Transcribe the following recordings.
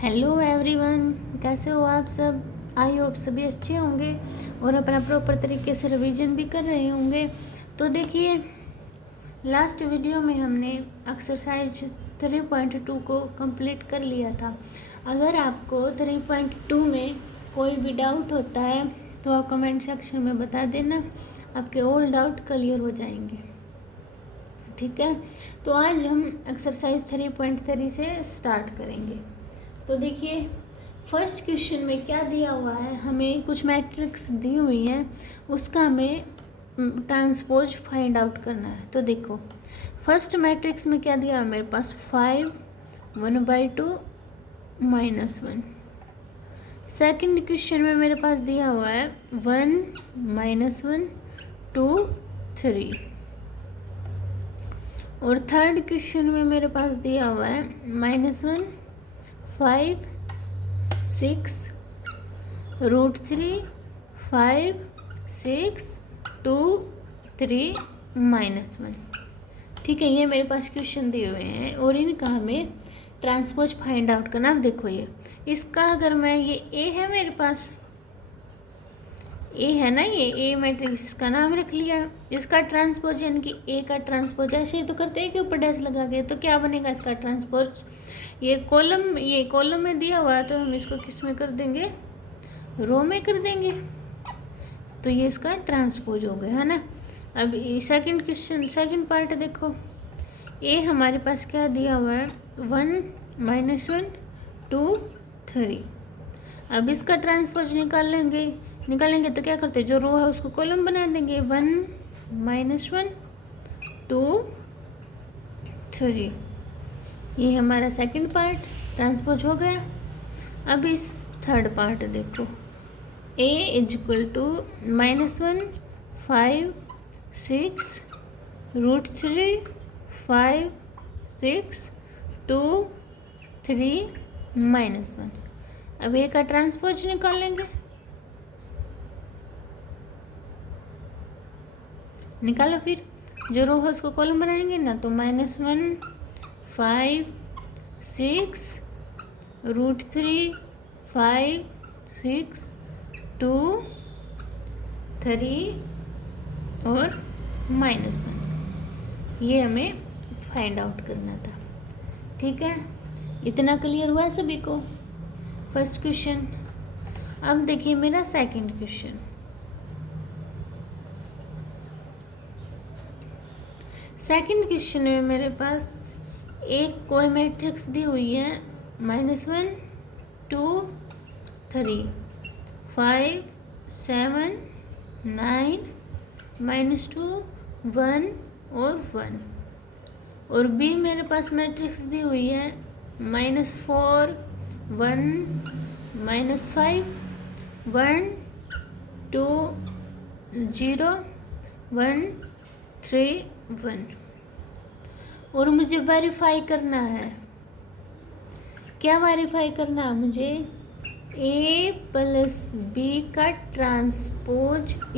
Hello everyone, कैसे हो आप सब। आई होप सभी अच्छे होंगे और अपना प्रॉपर तरीके से रिवीजन भी कर रहे होंगे। तो देखिए, लास्ट वीडियो में हमने एक्सरसाइज 3.2 को कंप्लीट कर लिया था। अगर आपको 3.2 में कोई भी डाउट होता है तो आप कमेंट सेक्शन में बता देना, आपके ऑल डाउट क्लियर हो जाएंगे। ठीक है, तो आज हम एक्सरसाइज 3.3 से स्टार्ट करेंगे। तो देखिए, फर्स्ट क्वेश्चन में क्या दिया हुआ है, हमें कुछ मैट्रिक्स दी हुई हैं, उसका हमें ट्रांसपोज फाइंड आउट करना है। तो देखो, फर्स्ट मैट्रिक्स में क्या दिया है मेरे पास, 5 1/2 -1। सेकंड क्वेश्चन में मेरे पास दिया हुआ है 1 -1 2 3। और थर्ड क्वेश्चन में मेरे पास दिया हुआ है -1 5 6 √3 5 6 2 3 -1। ठीक है, ये मेरे पास क्वेश्चन दिए हुए हैं और इनका हमें ट्रांसपोज फाइंड आउट करना। अब देखो, ये इसका अगर मैं, ये ए है मेरे पास, ए है ना, ये ए मैट्रिक्स का नाम रख लिया। इसका ट्रांसपोज यानी कि ए का ट्रांसपोज ऐसे ही तो करते हैं कि ऊपर डैश लगा के, तो क्या बनेगा इसका ट्रांसपोज। ये कॉलम में दिया हुआ है तो हम इसको किस में कर देंगे, रो में कर देंगे। तो ये इसका ट्रांसपोज हो गया है ना। अब सेकंड क्वेश्चन, सेकंड पार्ट देखो, ए हमारे पास क्या दिया हुआ है 1 -1 2 3। अब इसका ट्रांसपोज निकालेंगे तो क्या करते हैं, जो रो है उसको कॉलम बना देंगे, 1 -1 2 3। ये हमारा सेकंड पार्ट ट्रांसपोज हो गया। अब इस थर्ड पार्ट देखो, a = -1 5 6 √3 5 6 2 3 -1। अब a का ट्रांसपोज निकालेंगे, निकालो फिर, जो रो है उसको कॉलम बनाएंगे ना, तो -1 5 6 √3 5 6 2 3 और -1। ये हमें फाइंड आउट करना था। ठीक है, इतना क्लियर हुआ सभी को फर्स्ट क्वेश्चन। अब देखिए मेरा सेकंड क्वेश्चन। सेकंड क्वेश्चन में मेरे पास एक कोई मैट्रिक्स दी हुई है, -1 2 3 5 7 9 -2 1 और 1। और बी मेरे पास मैट्रिक्स दी हुई है -4 1 -5 1 2 0 1 3 1। और मुझे वेरीफाई करना है, क्या वेरीफाई करना है मुझे, a + b का ट्रांसपोज =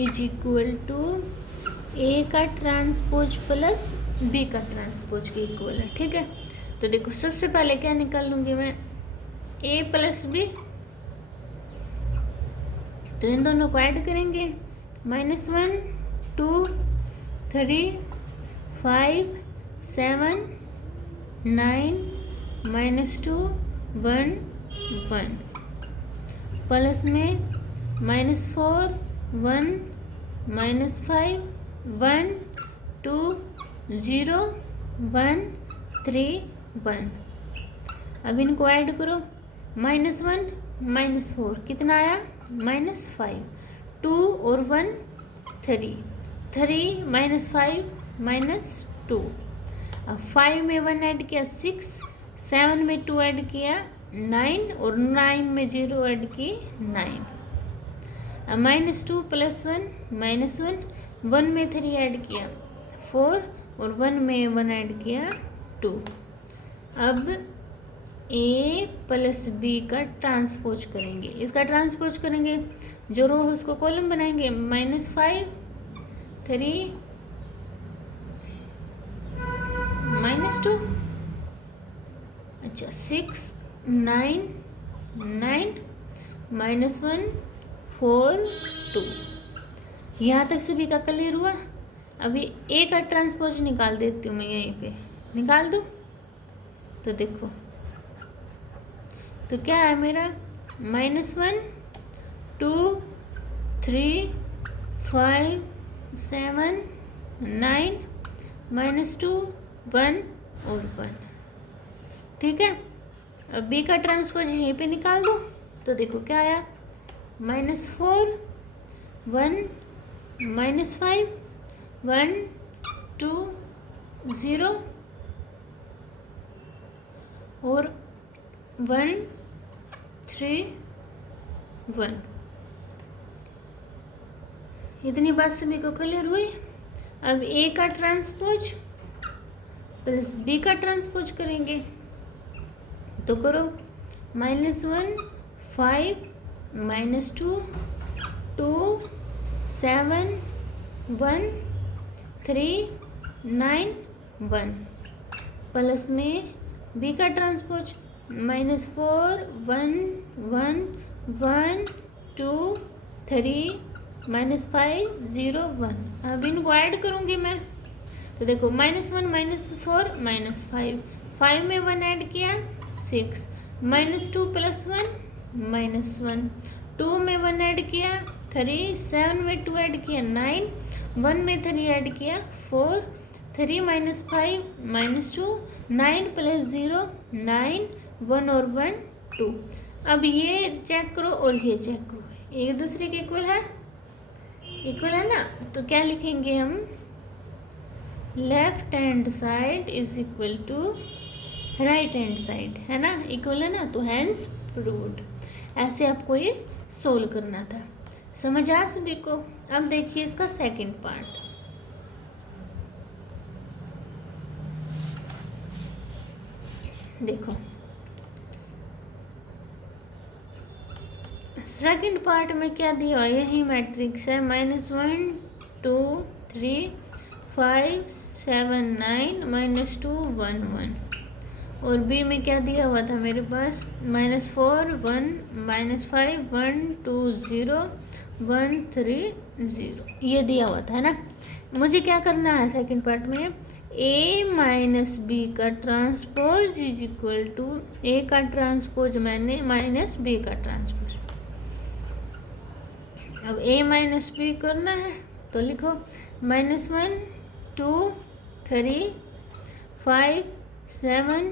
a का ट्रांसपोज प्लस b का ट्रांसपोज के इक्वल है। ठीक है, तो देखो सबसे पहले क्या निकाल लूँगी मैं, a + b, तो इन दोनों को ऐड करेंगे, -1 2 3 5 7 9 -2 1 1 प्लस में -4 1 -5 1 2 0 1 3 1। अब इनको ऐड करो, -1 -4 कितना आया, -5 2 और 1 3 3 -5 -2। अब 5 में 1 ऐड किया 6, 7 में 2 ऐड किया 9 और 9 में 0 ऐड की 9। अब -2 + 1 -1, 1 में 3 ऐड किया 4 और 1 में 1 ऐड किया 2। अब a + b का ट्रांसपोज करेंगे, इसका ट्रांसपोज करेंगे, जो रो है उसको कॉलम बनाएंगे, -5 3 -2, अच्छा 6 9 9 -1 4 2। यहाँ तक सभी का क्लियर हुआ। अभी ए का ट्रांसपोज निकाल देती हूँ मैं, यहीं पे निकाल दूँ तो देखो, तो क्या है मेरा -1 2 3 5 7 9 -2 1 और 1। ठीक है, अब बी का ट्रांसपोज यहीं पे निकाल दो तो देखो क्या आया, -4 1 -5 1 2 0 और 1 3 1। इतनी बात सभी को क्लियर हुई। अब ए का ट्रांसपोज प्लस बी का ट्रांसपोज करेंगे तो करो, -1 5 -2 2 7 1 3 9 1 प्लस में बी का ट्रांसपोज -4 1 1 1 2 3 -5 0 1। अब इनको ऐड करूँगी मैं तो देखो, -1 -4 -5 5 में 1 ऐड किया 6 -2 + 1 -1 2 में 1 ऐड किया 3 7 में 2 ऐड किया 9 1 में 3 ऐड किया 4 3 -5 -2 9 + 0 9 1 और 1 2। अब ये चेक करो और ये चेक करो, एक दूसरे के इक्वल है, इक्वल है ना। तो क्या लिखेंगे हम, left hand side is equal to right hand side, है ना, इक्वल है ना, तो हैंड्स प्रूव्ड। ऐसे आपको ये सोल्व करना था। समझ आ सभी को। अब देखिए इसका सेकंड पार्ट। देखो सेकंड पार्ट में क्या दिया हुआ, यही मैट्रिक्स है, -1 2 3 5 7 9 -2 1 1। और बी में क्या दिया हुआ था मेरे पास, -4 1 -5 1 2 0 1 3 0, ये दिया हुआ था, है ना। मुझे क्या करना है सेकंड पार्ट में, ए माइनस बी का transpose is equal to, A का ट्रांसपोज मैंने माइनस बी का ट्रांसपोज। अब ए माइनस बी करना है तो लिखो, -1 2 3 5 7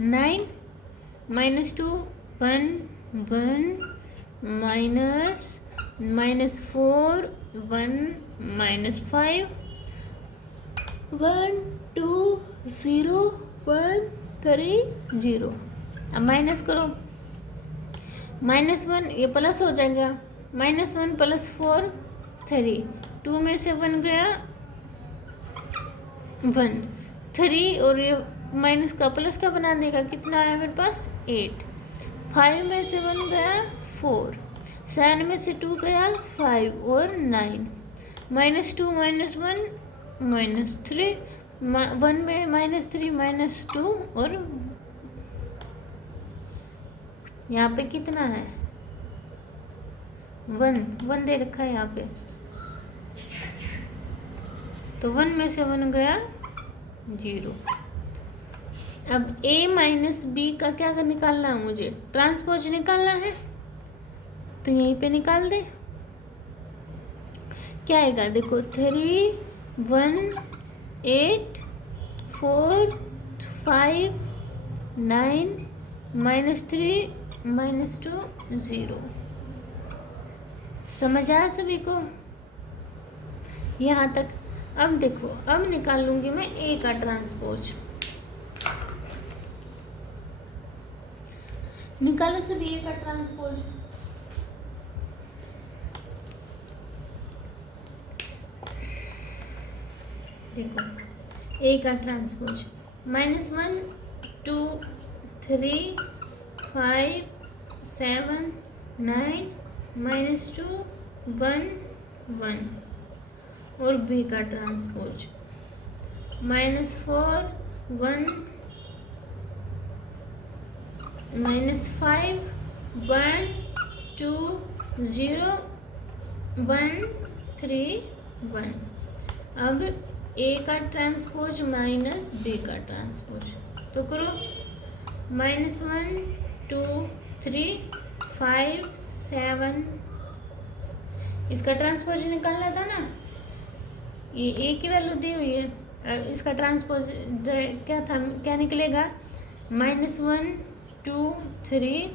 9 -2 1 1 -4 1 -5 1 2 0 1 3 0। अब माइनस करो, -1 ये प्लस हो जाएगा, -1 + 4 3 2 में से 1 गया 1 3 और ये माइनस का प्लस का बना देगा, कितना आया मेरे पास 8 5 में से 1 गया 4 7 में से 2 गया 5 और 9 -2 -1 -3 1 में -3 -2 और यहाँ पे कितना है 1 दे रखा है यहाँ पे, तो 1 में से 1 गया 0। अब a माइनस बी का क्या निकालना है, मुझे ट्रांसपोज निकालना है, तो यहीं पे निकाल दे। क्या आएगा देखो, 3 1 8 4 5 9 -3 -2 0। समझ आया सभी को यहाँ तक। अब देखो, अब निकाल लूंगी मैं ए का ट्रांसपोज। निकालो सभी ए का ट्रांसपोज। देखो ए का ट्रांसपोज, -1 2 3 5 7 9 -2 1 1। और बी का ट्रांसपोज, -4 1 -5 1 2 0 1 3 1। अब ए का ट्रांसपोज माइनस बी का ट्रांसपोज, तो करो -1 2 3 5 7। इसका ट्रांसपोज निकालना था ना, ये ए की वैल्यू दी हुई है, इसका ट्रांसपोज क्या था, क्या निकलेगा -1 2 3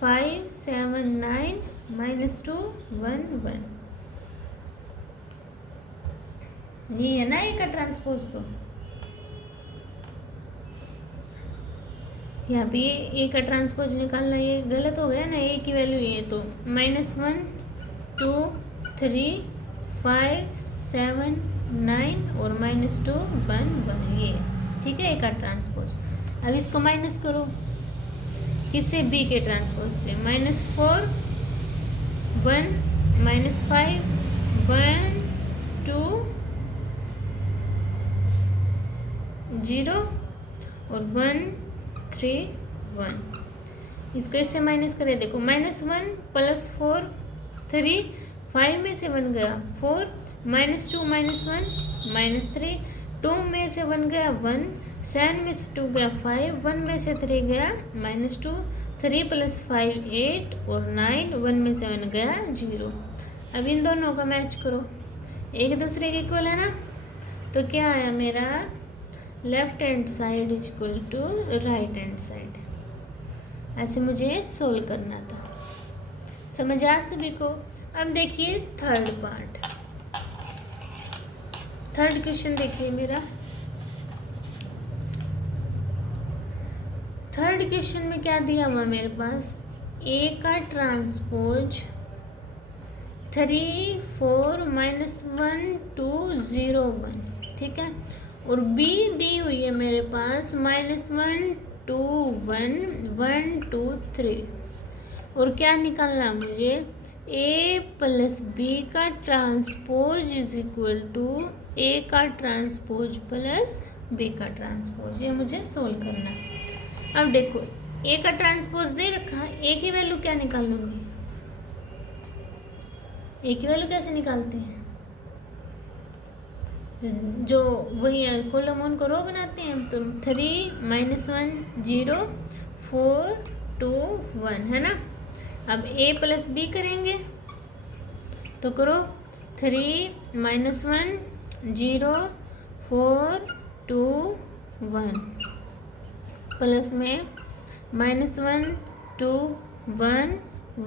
5 7 9 -2 1 1। ये है ना ए का ट्रांसपोज। तो यहाँ पे ए का ट्रांसपोज निकालना ये गलत हो गया ना, ए की वैल्यू ये, तो -1 2 3 5 7 9 और -2 1 1 ये, ठीक है, ए का ट्रांसपोज। अब इसको माइनस करो, किससे, बी के ट्रांसपोज से, -4 1 -5 1 2 0 और 1 3 1। इसको इससे माइनस करें, देखो -1 + 4 3 5 में से 1 गया 4 -2 -1 -3 2 में से 1 गया 1 7 में से 2 गया 5 1 में से 3 गया -2 3 + 5 8 और 9 1 में से 1 गया 0। अब इन दोनों का मैच करो, एक दूसरे के इक्वल है ना, तो क्या आया मेरा, left hand side is equal to right hand side. ऐसे मुझे सोल्व करना था, समझ आ सभी को। अब देखिए थर्ड पार्ट, थर्ड क्वेश्चन देखिए मेरा। थर्ड क्वेश्चन में क्या दिया हुआ मेरे पास, ए का ट्रांसपोज 3 4 -1 2 0 1, ठीक है, और बी दी हुई है मेरे पास -1 2 1 1 2 3। और क्या निकालना मुझे, ए + बी का transpose is equal to A का ट्रांसपोज प्लस बी का ट्रांसपोज, ये मुझे सोल्व करना है। अब देखो ए का ट्रांसपोज दे रखा है, ए की वैल्यू क्या निकालूंगी, ए की वैल्यू कैसे निकालते हैं, जो वही कॉलम वन को रो बनाते हैं, तो 3 -1 0 4 2 1 है ना। अब a + b करेंगे, तो करो 3 -1 0 4 2 1 प्लस में -1 2 1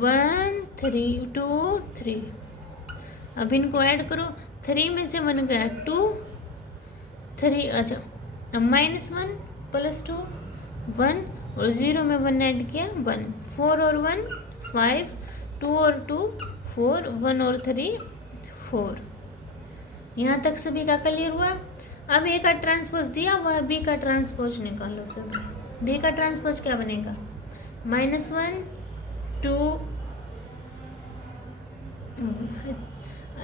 1 3 2 3। अब इनको ऐड करो, 3 में से 1 गया 2 3, अच्छा -1 + 2 1 और 0 में 1 ऐड किया 1 4 और 1 5 2 और 2 4 1 और 3 4। यहाँ तक सभी का क्लियर हुआ। अब ए का ट्रांसपोज दिया हुआ है, बी का ट्रांसपोज निकालो सभी। बी का ट्रांसपोज क्या बनेगा, -1 2,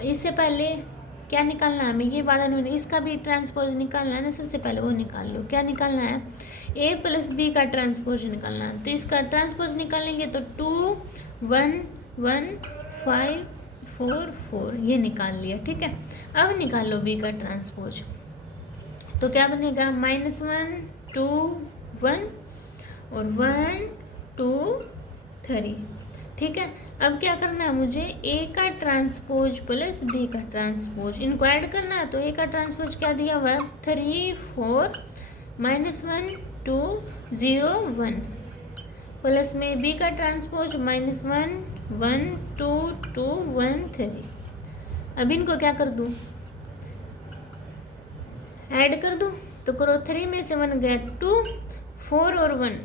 इससे पहले क्या निकालना है हमें, ये वाला नहीं, इसका भी ट्रांसपोज निकालना है ना, सबसे पहले वो निकाल लो। क्या निकालना है, ए + बी का ट्रांसपोज निकालना है। तो इसका ट्रांसपोज निकालेंगे तो 2 1 1 5 4 4 ये निकाल लिया, ठीक है। अब निकाल लो बी का ट्रांसपोज, तो क्या बनेगा, -1 2 1 और 1 2 3, ठीक है। अब क्या करना है मुझे, ए का ट्रांसपोज प्लस बी का ट्रांसपोज, इनको ऐड करना है। तो ए का ट्रांसपोज क्या दिया हुआ है, 3 4 -1 2 0 1 प्लस में बी का ट्रांसपोज -1 1 2 2 1 3। अब इनको क्या कर दूँ, ऐड कर दूँ, तो करो 3 में से 1 गया 2 4 और 1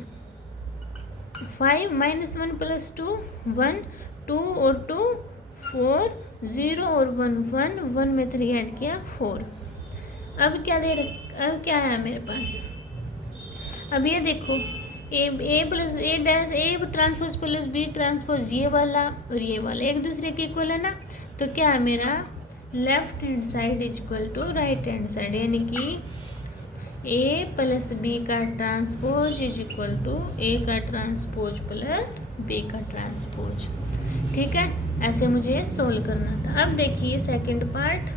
5 -1 + 2 1 2 और 2 4 0 और 1 1 1 में 3 ऐड किया 4। अब क्या दे रखा, अब क्या है मेरे पास, अब ये देखो A transpose plus B transpose, ये वाला और ये वाला एक दूसरे के इक्वल है ना। तो क्या है मेरा, left hand side is equal to right hand side, यानी कि ए प्लस बी का transpose is equal to A का ट्रांसपोज प्लस बी का ट्रांसपोज। ठीक है, ऐसे मुझे सोल्व करना था। अब देखिए सेकंड पार्ट।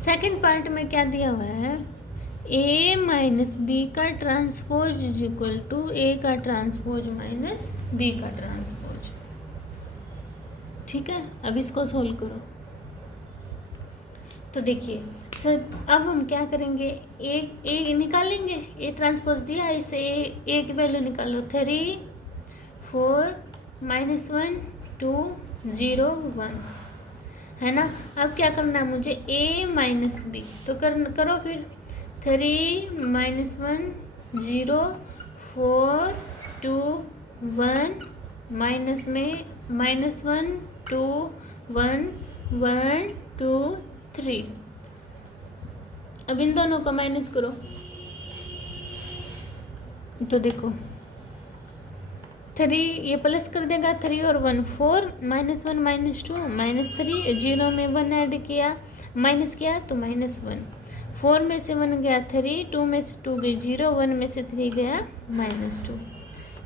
सेकंड पार्ट में क्या दिया हुआ है, ए माइनस बी का transpose is equal to A का ट्रांसपोज माइनस बी का ट्रांसपोज। ठीक है, अब इसको सोल्व करो। तो देखिए सर, अब हम क्या करेंगे, ए निकालेंगे, ए ट्रांसपोज दिया, इसे ए की वैल्यू निकालो। 3 4 -1 2 0 1 है ना। अब क्या करना है मुझे, ए माइनस बी, तो करो फिर। 3 -1 0 4 2 1 माइनस में -1 2 1 1 2 3। अब इन दोनों का माइनस करो, तो देखो 3 ये प्लस कर देगा, 3 और 1 4 -1 -2 -3, 0 में 1 ऐड किया माइनस किया तो -1, 4 में से 1 गया 3, 2 में से 2 गई 0, 1 में से 3 गया -2।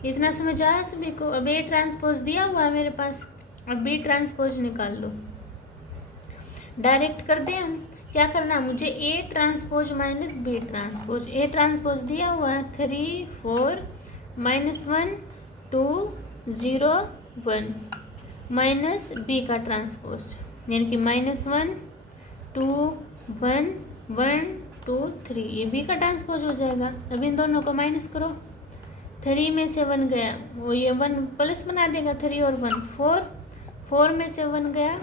इतना समझ आया सभी को। अब ए ट्रांसपोज दिया हुआ है मेरे पास, अब बी ट्रांसपोज निकाल लो। डायरेक्ट कर दें हम, क्या करना है मुझे, A transpose minus B transpose. A transpose दिया हुआ है 3 4 -1 2 0 1 माइनस बी का ट्रांसपोज, यानी कि -1 2 1 1 2 3, ये बी का ट्रांसपोज हो जाएगा। अब इन दोनों को माइनस करो, 3 में से 1 गया, वो ये 1 प्लस बना देगा, 3 और 1 4, 4 में से 1 गया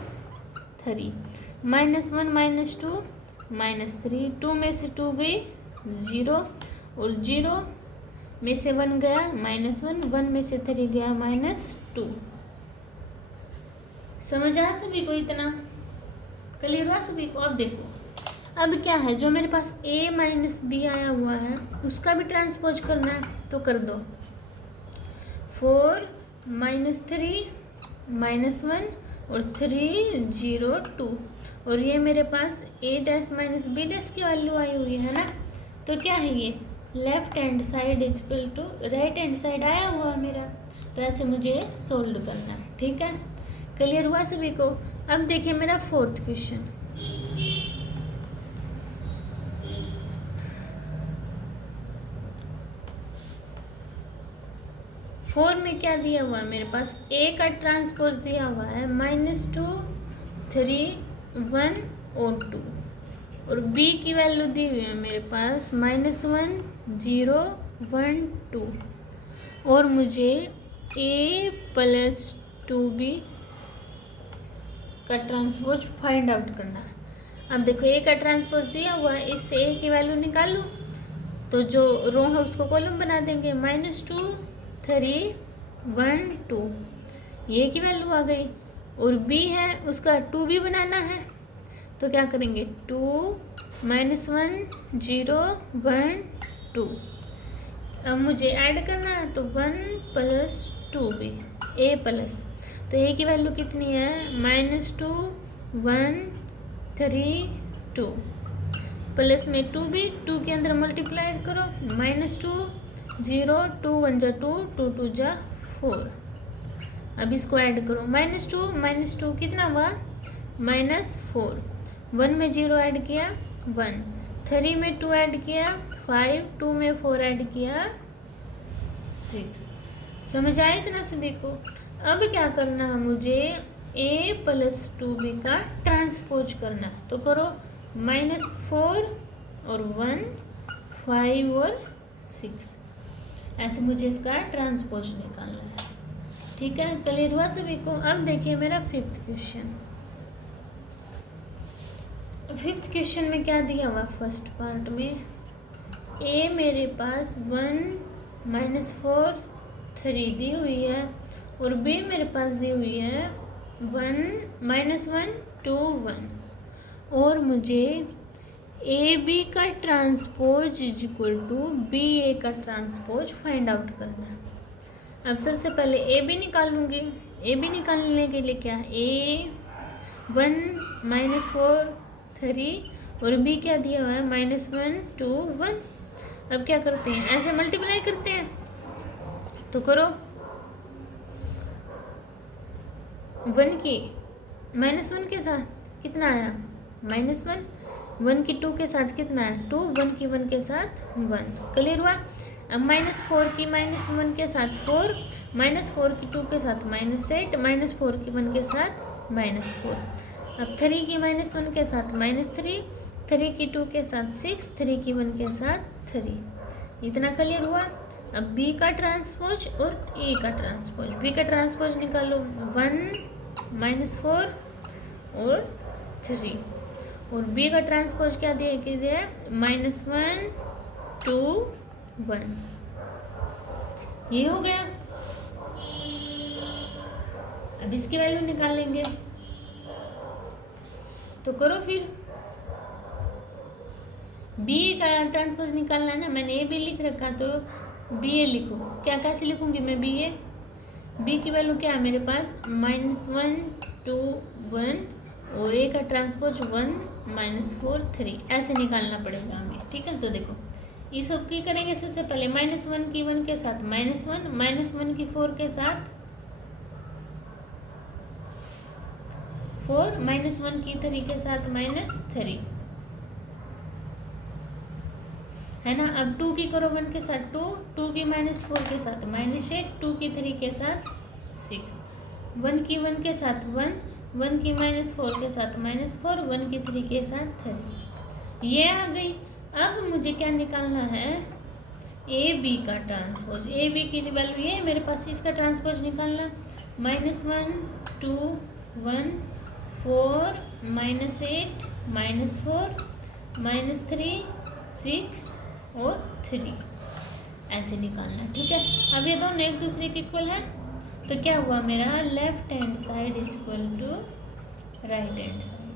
3, -1 -2 -3, 2 में से 2 गई 0, और 0 में से 1 गया -1, 1 में से 3 गया -2। समझ आया सभी को, इतना क्लियर हुआ सभी को। अब देखो, अब क्या है, जो मेरे पास a माइनस बी आया हुआ है उसका भी ट्रांसपोज करना है, तो कर दो। 4 -3 -1 और 3 0 2, और ये मेरे पास a dash minus B dash की वैल्यू आई हुई है ना। तो क्या है ये, left hand side is equal to right hand side आया हुआ है मेरा, तो ऐसे मुझे सोल्व करना है। ठीक है, क्लियर हुआ सभी को। अब देखिए मेरा फोर्थ क्वेश्चन। फोर में क्या दिया हुआ है मेरे पास, a का ट्रांसपोज दिया हुआ है -2 3 1 और 2, और b की वैल्यू दी हुई है मेरे पास -1 0 1 2, और मुझे a प्लस 2b का ट्रांसपोज फाइंड आउट करना है। अब देखो a का ट्रांसपोज दिया हुआ है, इससे a की वैल्यू निकालूं तो जो रो है उसको कॉलम बना देंगे, -2 3 1 2, ये की वैल्यू आ गई, और b है उसका 2b बनाना है, तो क्या करेंगे 2 -1 0 1 2। अब मुझे ऐड करना है, तो 1 प्लस 2b a प्लस, तो a की वैल्यू कितनी है -2 1 3 2, प्लस में 2b, 2 के अंदर मल्टीप्लाइड करो, -2 0 2 1 जा 2 2 2 जा 4। अब इसको ऐड करो, -2 कितना हुआ -4, 1 में 0 ऐड किया 1, 3 में 2 ऐड किया 5, 2 में 4 ऐड किया 6। समझ आया इतना सभी को। अब क्या करना है मुझे, a प्लस 2b का ट्रांसपोज करना, तो करो -4 और 1 5 और 6, ऐसे मुझे इसका ट्रांसपोज निकालना है। ठीक है, क्लियर हुआ सभी को। अब देखिए मेरा फिफ्थ क्वेश्चन। फिफ्थ क्वेश्चन में क्या दिया हुआ, फर्स्ट पार्ट में a मेरे पास 1 -4 3 दी हुई है, और b मेरे पास दी हुई है 1 2 1, और मुझे ए बी का transpose is equal to B A का ट्रांसपोज फाइंड आउट करना है। अब सबसे पहले ए बी निकालूंगी। ए बी निकालने के लिए क्या, a 1 -4 3 और बी क्या दिया हुआ है -1 2 1। अब क्या करते हैं, ऐसे मल्टीप्लाई करते हैं, तो करो। 1 की -1 के साथ कितना आया -1, 1 की 2 के साथ कितना है 2, 1 की 1 के साथ 1। क्लियर हुआ। अब -4 की -1 के साथ 4, -4 की 2 के साथ -8, -4 की 1 के साथ -4। अब 3 की -1 के साथ -3, 3 की 2 के साथ 6, 3 की 1 के साथ 3। इतना क्लियर हुआ। अब बी का ट्रांसपोज और ए का ट्रांसपोज। बी का ट्रांसपोज निकालो, 1 -4 और 3, और बी का ट्रांसपोज क्या दिया है -1 2 1। ये हो गया। अब इसकी वैल्यू निकाल लेंगे, तो करो फिर। बी का ट्रांसपोज निकालना है ना, मैंने ए बी लिख रखा, तो बी ए लिखो। क्या कैसे लिखूंगी मैं बी ए? बी की वैल्यू क्या है मेरे पास -1 2 1, और ए का ट्रांसपोज 1 -4 3। ऐसे निकालना पड़ेगा हमें, ठीक है। तो देखो ये सब की करेंगे। सबसे पहले -1 की 1 के साथ -1, -1 की 4 के साथ 4, -1 की 3 के साथ -3, है ना। अब 2 की करो 1 के साथ 2, 2 की -4 के साथ -8, 2 की 3 के साथ 6, 1 की 1 के साथ 1, 1 की -4 के साथ -4, 1 की 3 के साथ 3। ये आ गई। अब मुझे क्या निकालना है, ए बी का ट्रांसपोज। ए बी की वैल्यू ये मेरे पास, इसका ट्रांसपोज निकालना, -1 2 1 4 -8 -4 -3 6 और 3, ऐसे निकालना, ठीक है। अब ये दोनों एक दूसरे के इक्वल है, तो क्या हुआ मेरा, left hand side is equal to right hand side,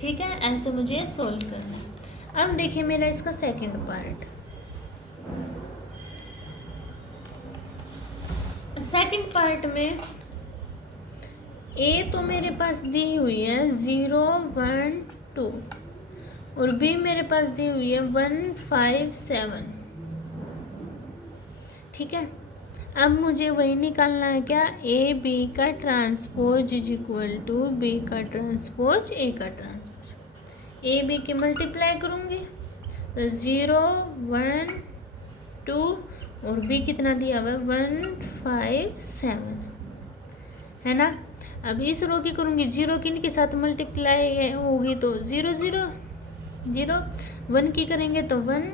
ठीक है। ऐसे मुझे सोल्व करना है। अब देखिए मेरा इसका सेकंड पार्ट। सेकंड पार्ट में ए तो मेरे पास दी हुई है 0 1 2, और बी मेरे पास दी हुई है 1 5 7, ठीक है। अब मुझे वही निकालना है, क्या, ए बी का transpose is equal to B का ट्रांसपोज ए का ट्रांसपोज। ए बी की मल्टीप्लाई करूँगी, 0 1 2, और बी कितना दिया हुआ है 1 5 7, है ना। अब इस रो की करूँगी, 0 किन के साथ मल्टीप्लाई होगी, तो 0 0 0, 1 की करेंगे तो 1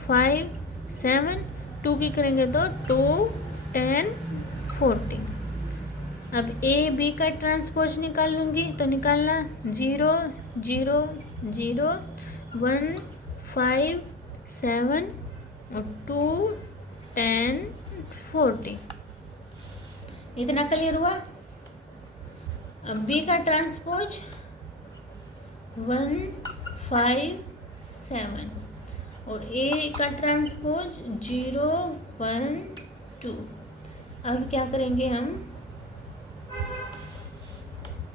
5 7, 2 की करेंगे तो 2 10 14। अब ए बी का ट्रांसपोज निकाल लूँगी, तो निकालना 0 0 0 1 5 7 और 2 10 14। इतना क्लियर हुआ। अब बी का ट्रांसपोज 1 5 7, और ए का ट्रांसपोज 0 1 2। अब क्या करेंगे हम,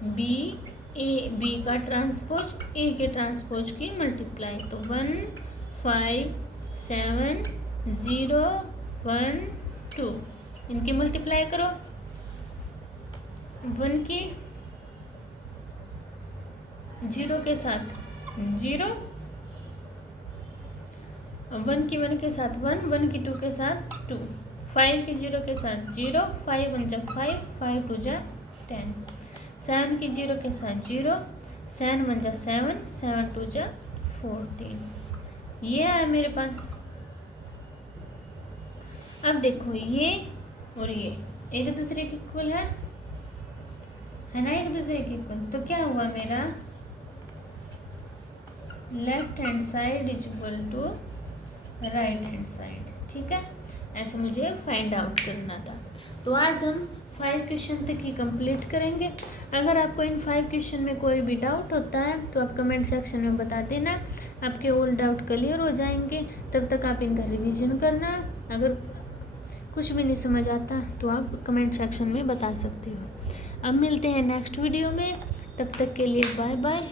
बी का ट्रांसपोज ए के ट्रांसपोज की मल्टीप्लाई, तो 1 5 7 0 1 2, इनकी मल्टीप्लाई करो। 1 की 0 के साथ 0, 1 की 1 के साथ 1, 1 की 2 के साथ 2, 5 की 0 के साथ 0, 5 1 जा 5, 5 2 जा 10, 7 की 0 के साथ 0, 7 1 जा 7, 7 2 जा 14। ये है मेरे पास। अब देखो ये और ये एक दूसरे के इक्वल है ना, एक दूसरे के इक्वल। तो क्या हुआ मेरा, left hand side is equal to right hand side, ठीक है। ऐसे मुझे फाइंड आउट करना था। तो आज हम 5 क्वेश्चन तक ही कंप्लीट करेंगे। अगर आपको इन 5 क्वेश्चन में कोई भी डाउट होता है तो आप कमेंट सेक्शन में बता देना, आपके ऑल डाउट क्लियर हो जाएंगे। तब तक आप इनका रिवीजन करना। अगर कुछ भी नहीं समझ आता तो आप कमेंट सेक्शन में बता सकते हो। अब मिलते हैं नेक्स्ट वीडियो में, तब तक के लिए बाय बाय।